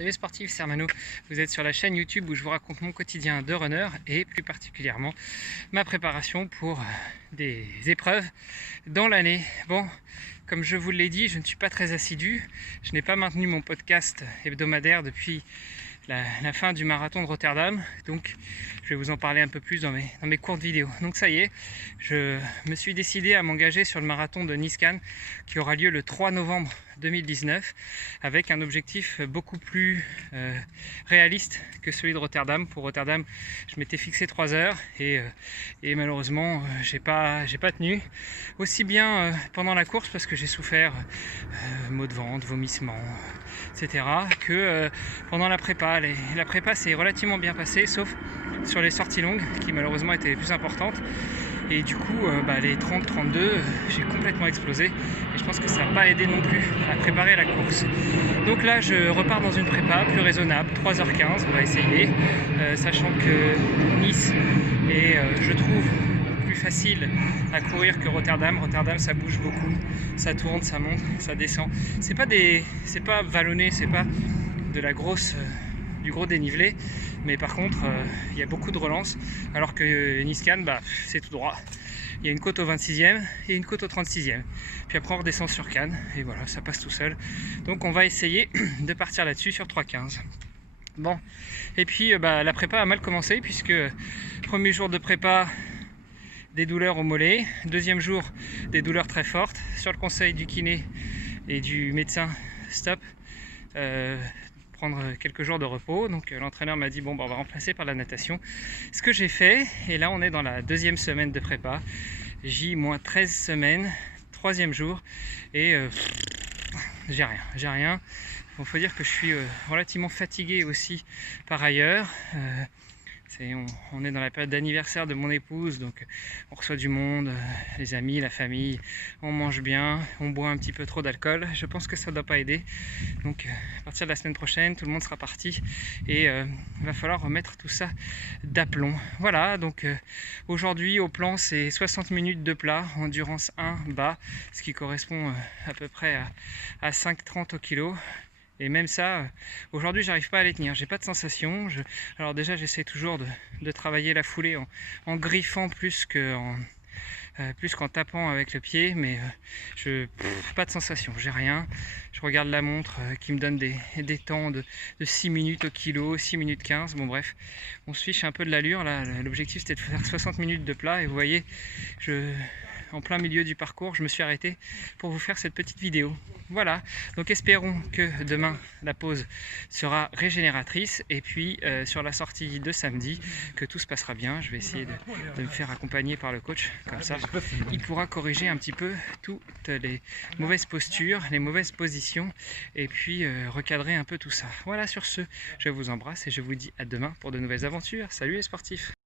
Salut sportifs, c'est Armano. Vous êtes sur la chaîne YouTube où je vous raconte mon quotidien de runner et plus particulièrement ma préparation pour des épreuves dans l'année. Bon, comme je vous l'ai dit, je ne suis pas très assidu. Je n'ai pas maintenu mon podcast hebdomadaire depuis la fin du marathon de Rotterdam, donc je vais vous en parler un peu plus dans mes courtes vidéos. Donc ça y est, je me suis décidé à m'engager sur le marathon de Nice-Cannes qui aura lieu le 3 novembre 2019 avec un objectif beaucoup plus réaliste que celui de Rotterdam. Pour Rotterdam, je m'étais fixé 3 heures et malheureusement j'ai pas tenu aussi bien pendant la course parce que j'ai souffert maux de ventre, vomissements, etc. que pendant la prépa. La prépa s'est relativement bien passée, sauf sur les sorties longues qui malheureusement étaient les plus importantes. Et du coup, les 30-32, j'ai complètement explosé. Et je pense que ça n'a pas aidé non plus à préparer la course. Donc là, je repars dans une prépa plus raisonnable, 3h15, on va essayer. Sachant que Nice est, je trouve, plus facile à courir que Rotterdam. Rotterdam, ça bouge beaucoup, ça tourne, ça monte, ça descend. C'est pas vallonné, c'est pas de la du gros dénivelé, mais par contre il y a beaucoup de relance, alors que Nice-Cannes, c'est tout droit. Il y a une côte au 26e et une côte au 36e, puis après on redescend sur Cannes et voilà, ça passe tout seul. Donc on va essayer de partir là-dessus sur 3h15. Bon, et puis la prépa a mal commencé, puisque premier jour de prépa, des douleurs au mollet, deuxième jour des douleurs très fortes. Sur le conseil du kiné et du médecin, stop, prendre quelques jours de repos. Donc l'entraîneur m'a dit on va remplacer par la natation, ce que j'ai fait. Et là on est dans la deuxième semaine de prépa, J-13 semaines, troisième jour, et j'ai rien. Il faut dire que je suis relativement fatigué aussi par ailleurs. On est dans la période d'anniversaire de mon épouse, donc on reçoit du monde, les amis, la famille, on mange bien, on boit un petit peu trop d'alcool. Je pense que ça ne doit pas aider. Donc à partir de la semaine prochaine, tout le monde sera parti et il va falloir remettre tout ça d'aplomb. Voilà, donc aujourd'hui au plan, c'est 60 minutes de plat, endurance 1 bas, ce qui correspond à peu près à 5,30 au kilo. Et même ça, aujourd'hui, j'arrive pas à les tenir. J'ai pas de sensation. Alors déjà, j'essaie toujours de travailler la foulée en griffant plus qu'en tapant avec le pied, mais pas de sensation. J'ai rien. Je regarde la montre qui me donne des temps de 6 minutes au kilo, 6 minutes 15. Bon bref, on se fiche un peu de l'allure. Là, l'objectif c'était de faire 60 minutes de plat. Et vous voyez, en plein milieu du parcours, je me suis arrêté pour vous faire cette petite vidéo. Voilà, donc espérons que demain la pause sera régénératrice, et puis sur la sortie de samedi, que tout se passera bien. Je vais essayer de me faire accompagner par le coach, comme ça il pourra corriger un petit peu toutes les mauvaises postures, les mauvaises positions, et puis recadrer un peu tout ça. Voilà, sur ce, je vous embrasse et je vous dis à demain pour de nouvelles aventures. Salut les sportifs!